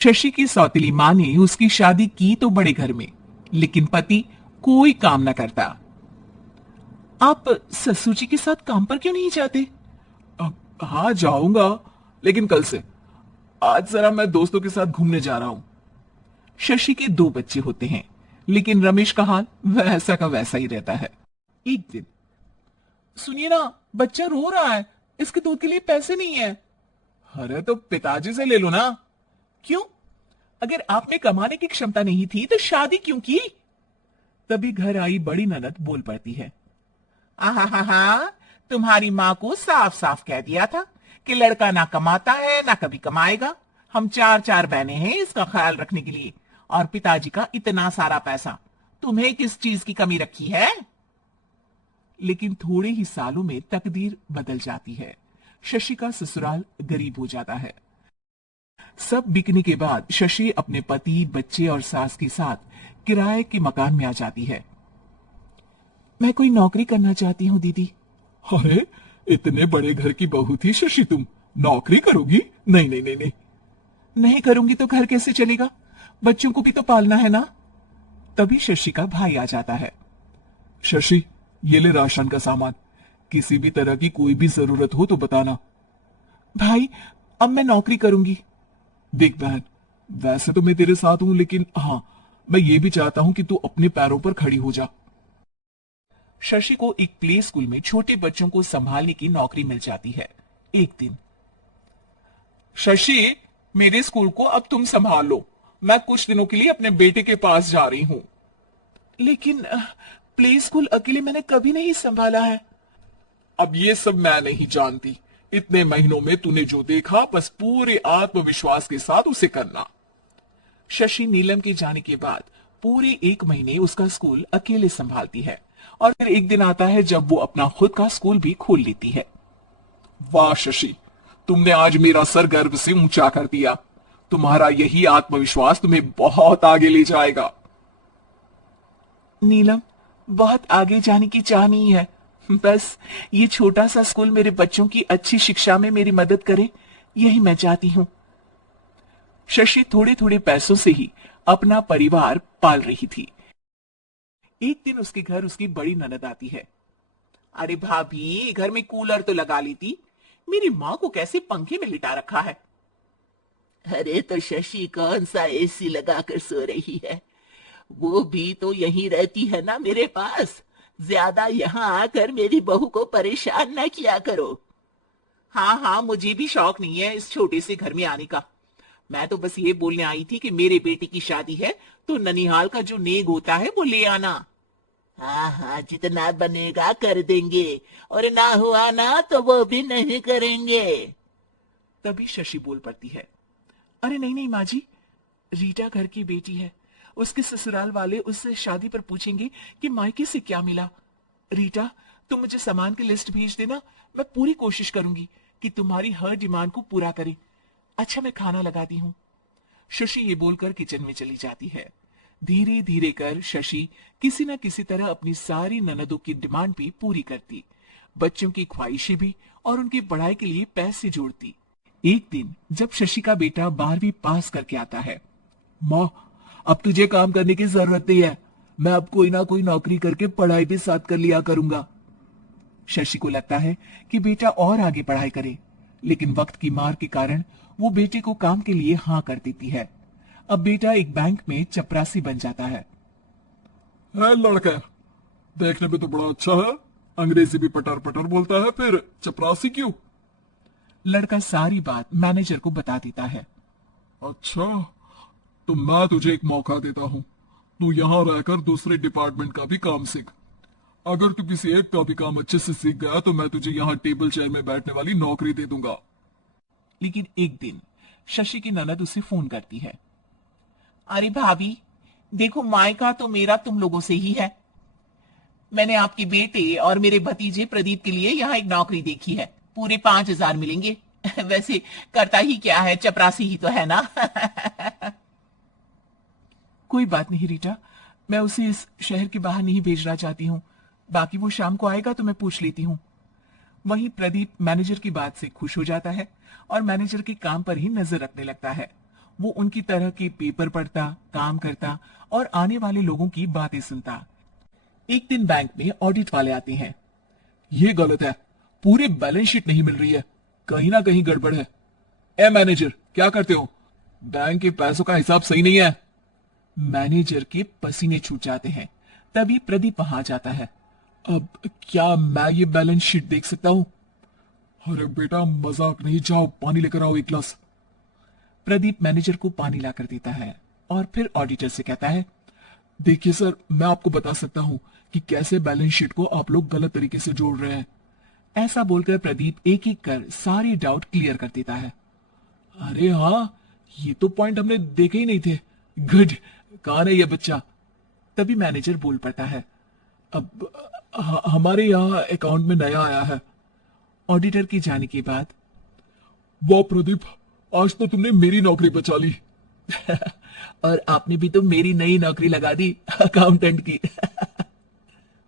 शशि की सौतेली माँ ने उसकी शादी की तो बड़े घर में, लेकिन पति कोई काम न करता। आप ससुर जी के साथ काम पर क्यों नहीं जाते? हाँ जाऊंगा, लेकिन कल से। आज जरा मैं दोस्तों के साथ घूमने जा रहा हूं। शशि के दो बच्चे होते हैं, लेकिन रमेश का हाल वैसा का वैसा ही रहता है। एक दिन, सुनिए ना, बच्चा रो रहा है, इसके दूध के लिए पैसे नहीं है। अरे तो पिताजी से ले लो ना। क्यों? अगर आप में कमाने की क्षमता नहीं थी तो शादी क्यों की? तभी घर आई बड़ी ननद बोल पड़ती है। आहा, तुम्हारी माँ को साफ साफ कह दिया था कि लड़का ना कमाता है ना कभी कमाएगा। हम चार चार बहनें हैं इसका ख्याल रखने के लिए, और पिताजी का इतना सारा पैसा, तुम्हें किस चीज की कमी रखी है? लेकिन थोड़े ही सालों में तकदीर बदल जाती है। शशि का ससुराल गरीब हो जाता है। सब बिकने के बाद शशि अपने पति, बच्चे और सास के साथ किराए के मकान में आ जाती है। मैं कोई नौकरी करना चाहती हूँ दीदी। अरे, इतने बड़े घर की बहू थी शशि, तुम नौकरी करोगी? नहीं नहीं नहीं नहीं। नहीं करूंगी तो घर कैसे चलेगा? बच्चों को भी तो पालना है ना। तभी शशि का भाई आ जाता है। शशि, ये ले राशन का सामान, किसी भी तरह की कोई भी जरूरत हो तो बताना। भाई, अब मैं नौकरी करूंगी। देख बहन, वैसे तो मैं तेरे साथ हूं, लेकिन हाँ, मैं ये भी चाहता हूं कि तू अपने पैरों पर खड़ी हो जा। शशि को एक प्ले स्कूल में छोटे बच्चों को संभालने की नौकरी मिल जाती है। एक दिन, शशि, मेरे स्कूल को अब तुम संभाल लो, मैं कुछ दिनों के लिए अपने बेटे के पास जा रही हूं। लेकिन प्ले स्कूल अकेले मैंने कभी नहीं संभाला है। अब ये सब मैं नहीं जानती। इतने महीनों में तूने जो देखा, बस पूरे आत्मविश्वास के साथ उसे करना। शशि नीलम के जाने के बाद पूरे एक महीने उसका स्कूल अकेले संभालती है, और फिर एक दिन आता है जब वो अपना खुद का स्कूल भी खोल लेती है। वाह शशि, तुमने आज मेरा सर गर्व से ऊंचा कर दिया। तुम्हारा यही आत्मविश्वास तुम्हें बहुत आगे ले जाएगा। नीलम, बहुत आगे जाने की चाह नहीं है, बस ये छोटा सा स्कूल मेरे बच्चों की अच्छी शिक्षा में मेरी मदद करे, यही मैं चाहती हूँ। शशि थोड़े थोड़े पैसों से ही अपना परिवार पाल रही थी। एक दिन उसके घर उसकी बड़ी ननद आती है। अरे भाभी, घर में कूलर तो लगा ली थी, मेरी माँ को कैसे पंखे में लिटा रखा है? अरे तो शशि कौन सा एसी लगाकर सो रही है? वो भी तो यहीं रहती है ना मेरे पास। ज्यादा यहाँ आकर मेरी बहू को परेशान ना किया करो। हाँ हाँ, मुझे भी शौक नहीं है इस छोटे से घर में आने का। मैं तो बस ये बोलने आई थी कि मेरे बेटे की शादी है तो ननिहाल का जो नेग होता है वो ले आना। हाँ हाँ, जितना बनेगा कर देंगे, और ना हुआ ना तो वो भी नहीं करेंगे। तभी शशि बोल पड़ती है। अरे नहीं नहीं माँ जी, रीटा घर की बेटी है, उसके ससुराल वाले उससे शादी पर पूछेंगे कि मायके से क्या मिला। रीटा, तुम मुझे सामान की लिस्ट भेज देना, मैं पूरी कोशिश करूंगी कि तुम्हारी हर डिमांड को पूरा करें। अच्छा, मैं खाना लगाती हूँ। शशि ये बोलकर किचन में चली जाती है। धीरे धीरे कर शशि किसी न किसी तरह अपनी सारी ननदों की डिमांड भी पूरी करती, बच्चों की ख्वाहिशें भी, और उनकी पढ़ाई के लिए पैसे जोड़ती। एक दिन जब शशि का बेटा 12वीं पास करके आता है। माँ, अब तुझे काम करने की जरूरत नहीं है, मैं अब कोई ना कोई नौकरी करके पढ़ाई भी साथ कर लिया करूंगा। शशि को लगता है कि बेटा और आगे पढ़ाई करे, लेकिन वक्त की मार के कारण वो बेटे को काम के लिए हाँ कर देती है। अब बेटा एक बैंक में चपरासी बन जाता है। लड़का देखने में तो बड़ा अच्छा है, अंग्रेजी भी पटर पटर बोलता है, फिर चपरासी क्यों? लड़का सारी बात मैनेजर को बता देता है। अच्छा, तो मैं तुझे एक मौका देता हूँ, तू यहाँ रहकर दूसरे डिपार्टमेंट का भी काम सीख। अगर तू किसी एक का भी काम अच्छे से सीख गया तो मैं तुझे यहाँ टेबल चेयर में बैठने वाली नौकरी दे दूंगा। लेकिन एक दिन शशि की ननद उसे फोन करती है। अरे भाभी, देखो, मायका तो मेरा तुम लोगों से ही है। मैंने आपके बेटे और मेरे भतीजे प्रदीप के लिए यहाँ एक नौकरी देखी है, पूरे 5,000 मिलेंगे। वैसे करता ही क्या है, चपरासी ही तो है ना। कोई बात नहीं रीटा, मैं उसे इस शहर के बाहर नहीं भेजना चाहती हूँ, बाकी वो शाम को आएगा तो मैं पूछ लेती हूँ। वहीं प्रदीप मैनेजर की बात से खुश हो जाता है और मैनेजर के काम पर ही नजर रखने लगता है। वो उनकी तरह के पेपर पढ़ता, काम करता और आने वाले लोगों की बातें सुनता। एक दिन बैंक में ऑडिट वाले आते हैं। ये गलत है, पूरी बैलेंस शीट नहीं मिल रही है, कहीं ना कहीं गड़बड़ है। ए मैनेजर, क्या करते हो? बैंक के पैसों का हिसाब सही नहीं है। मैनेजर के पसीने छूट जाते हैं। तभी प्रदीप वहां जाता है। अब क्या मैं ये बैलेंस शीट देख सकता हूं? अरे बेटा मजाक नहीं, जाओ पानी लेकर आओ 1 गिलास। प्रदीप मैनेजर को पानी लाकर देता है और फिर ऑडिटर से कहता है, देखिए सर, मैं आपको बता सकता हूं कि कैसे बैलेंस शीट को आप लोग गलत तरीके से जोड़ रहे हैं। ऐसा बोलकर प्रदीप एक एक कर सारे डाउट क्लियर कर देता है। अरे हाँ, ये तो पॉइंट हमने देखे ही नहीं थे। गुड, कौन है ये बच्चा? तभी मैनेजर बोल पड़ता है, अब हमारे यहाँ अकाउंट में नया आया है। ऑडिटर के जाने के बाद, वाह प्रदीप, आज तो तुमने मेरी नौकरी बचा ली। और आपने भी तो मेरी नई नौकरी लगा दी, अकाउंटेंट की।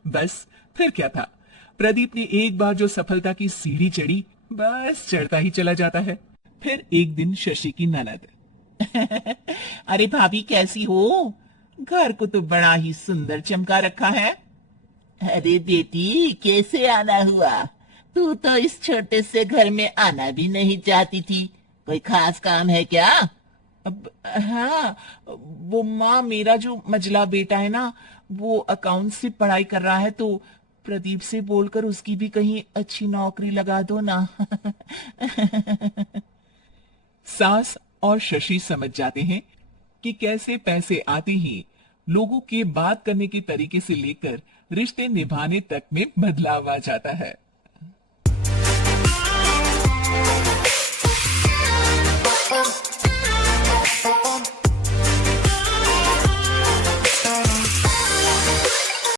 बस फिर क्या था, प्रदीप ने एक बार जो सफलता की सीढ़ी चढ़ी, बस चढ़ता ही चला जाता है। फिर एक दिन शशि की ननद, अरे भाभी कैसी हो? घर को तो बड़ा ही सुंदर चमका रखा है। अरे बेटी, कैसे आना हुआ? तू तो इस छोटे से घर में आना भी नहीं चाहती थी। कोई खास काम है क्या? अब हाँ, वो माँ, मेरा जो मझला बेटा है ना, वो अकाउंट से पढ़ाई कर रहा है, तो प्रदीप से बोलकर उसकी भी कहीं अच्छी नौकरी लगा दो ना। सास और शशि समझ जाते हैं कि कैसे पैसे आते ही लोगों के बात करने के तरीके से लेकर रिश्ते निभाने तक में बदलाव आ जाता है।